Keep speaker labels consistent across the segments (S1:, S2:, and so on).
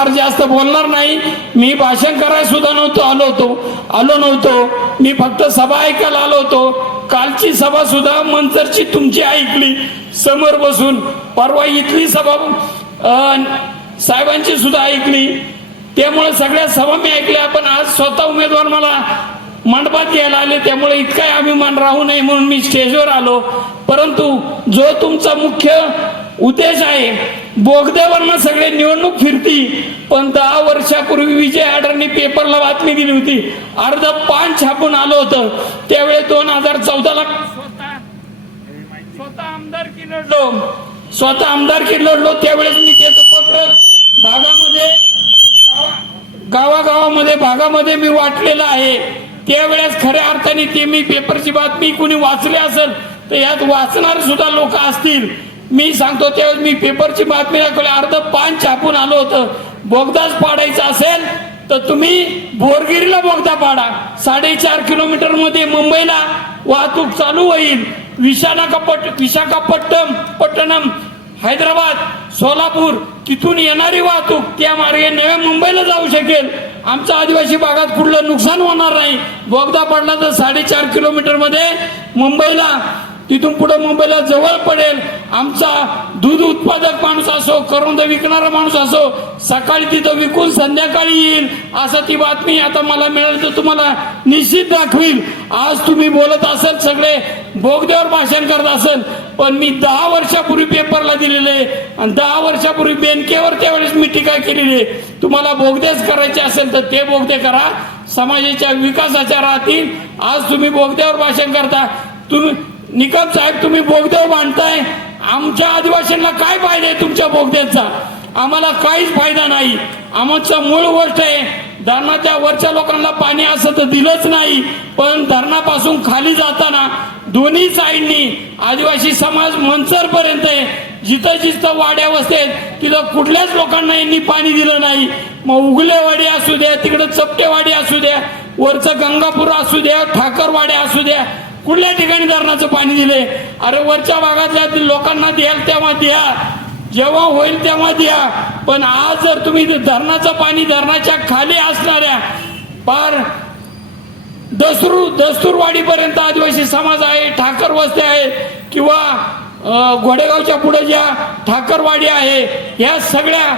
S1: फार जास्त बोलणार नाही. मी भाषण करायला सुद्धा नव्हतो आलो होतो. आलो नव्हतो. मी फक्त सभा ऐकायला आलो होतो. कालची सभा सुद्धा मंचरची तुमची ऐकली. समोर बसून परवा इथली सभा साहेबांची सुद्धा ऐकली. त्यामुळे सगळ्या सभा मी ऐकल्या पण आज स्वतः उमेदवार मला मंडपात यायला आले. त्यामुळे इतका अभिमान राहू नये म्हणून मी स्टेजवर आलो. परंतु जो तुमचा मुख्य उद्देश आहे बोगद्यावरनं सगळे निवडणूक फिरती. पण दहा वर्षापूर्वी विजय आडरनी पेपरला बातमी दिली होती. अर्ध पान छापून आलं होतं. त्यावेळेस दोन हजार चौदाला स्वतः स्वतः आमदारकी लढलो? स्वतः आमदारकी लढलो त्यावेळेस मी त्याचं पत्र भागामध्ये गावा- गावागावामध्ये भागामध्ये मी वाटलेलं आहे. त्यावेळेस खऱ्या अर्थाने ते मी पेपरची बातमी कुणी वाचली असेल तर यात वाचणारे सुद्धा लोक असतील. मी सांगतो त्यावेळेस मी पेपरची बातमी दाखवली. अर्ध पान छापून आलो होतं. बोगदाच पाडायचा असेल तर तुम्ही बोरगिरीला बोगदा पाडा. साडेचार किलोमीटरमध्ये मुंबईला वाहतूक चालू होईल. विशाखापट विशाखापट्टम पट्टणम हैदराबाद सोलापूर तिथून येणारी वाहतूक त्या मार्गे नव्या मुंबईला जाऊ शकेल. आमच्या आदिवासी भागात कुठलं नुकसान होणार नाही. बोगदा पडला तर साडेचार किलोमीटरमध्ये मुंबईला तिथून पुढे मुंबईला जवळ पडेल. आमचा दूध उत्पादक माणूस असो करोंद विकणारा माणूस असो सकाळी तिथं विकून संध्याकाळी येईल. असं ती बातमी आता मला मिळेल तर तुम्हाला निश्चित दाखवील. आज तुम्ही बोलत असाल सगळे बोगद्यावर भाषण करत असाल पण मी दहा वर्षापूर्वी पेपरला दिलेले आणि दहा वर्षापूर्वी बेनकेवर त्यावेळेस मी टीका केलेली आहे. तुम्हाला बोगदेच करायचे असेल तर ते बोगदे करा. समाजाच्या विकासाच्या राहतील. आज तुम्ही बोगद्यावर भाषण करता. तुम्ही निकम साहेब तुम्ही बोगदेव बांधताय. आमच्या आदिवासींना काय फायदा आहे तुमच्या बोगद्याचा? आम्हाला काहीच फायदा नाही. आमचं मूळ गोष्ट आहे धरणाच्या वरच्या लोकांना पाणी असं तर दिलंच नाही पण धरणापासून खाली जाताना दोन्ही साईडनी आदिवासी समाज मंचर पर्यंत आहे. जिथं जिथं वाड्या वस्त्यात तिथं कुठल्याच लोकांना यांनी पाणी दिलं नाही. मग उगलेवाडी असू द्या तिकडं चपटेवाडी असू द्या वरचं गंगापूर असू द्या ठाकरवाड्या असू द्या कुठल्या ठिकाणी धरणाचं पाणी दिले? अरे वरच्या भागातल्या लोकांना द्याल तेव्हा द्या. जेव्हा होईल तेव्हा द्या. पण आज जर तुम्ही ते धरणाचं पाणी धरणाच्या खाली असणाऱ्या पार दसरू दस्तूरवाडीपर्यंत आदिवासी समाज आहे ठाकर वस्ती आहे किंवा घोडेगावच्या पुढे ज्या ठाकरवाडी आहे या सगळ्या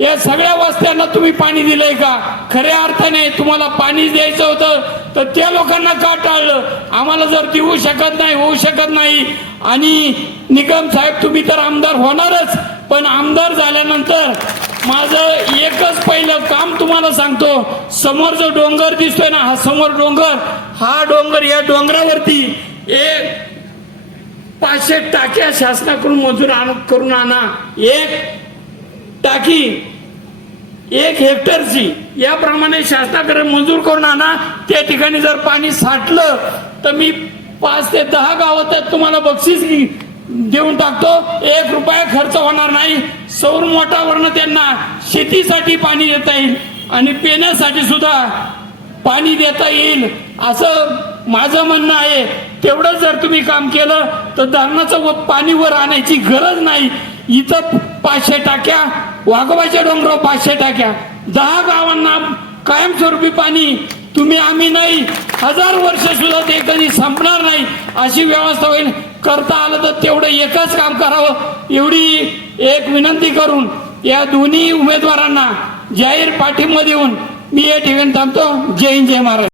S1: या सगळ्या वस्त्यांना तुम्ही पाणी दिलंय का? खऱ्या अर्थाने तुम्हाला पाणी द्यायचं होतं. तर त्या लोकांना का टाळलं? आम्हाला जर देऊ शकत नाही होऊ शकत नाही. आणि निगम साहेब तुम्ही तर आमदार होणारच. पण आमदार झाल्यानंतर माझं एकच पहिलं काम तुम्हाला सांगतो. समोर जो डोंगर दिसतोय ना हा समोर डोंगर हा डोंगर या डोंगरावरती एक पाचशे टाक्या शासनाकडून मजूर आण करून आणा. एक टाकी एक हेक्टरची. याप्रमाणे शासनाकडे मंजूर करून आणा. त्या ठिकाणी जर पाणी साठलं तर मी पाच ते दहा गावात तुम्हाला बक्षीस देऊन टाकतो. एक रुपया खर्च होणार नाही. सौर मोठावरनं त्यांना शेतीसाठी पाणी देता येईल आणि पिण्यासाठी सुद्धा पाणी देता येईल. असं माझं म्हणणं आहे. तेवढं जर तुम्ही काम केलं तर धरणाचं व पाणी वर आणायची गरज नाही. इथं पाचशे टाक्या वाघोबाच्या डोंगरावर पाचशे टाक्या. दहा गावांना कायमस्वरूपी पाणी. तुम्ही आम्ही नाही. हजार वर्ष सुद्धा ते कधी संपणार नाही. अशी व्यवस्था होईल. करता आलं तर तेवढं एकच काम करावं. एवढी एक विनंती करून या दोन्ही उमेदवारांना जाहीर पाठिंबा देऊन मी या ठिकाणी थांबतो. जय हिंद जय महाराज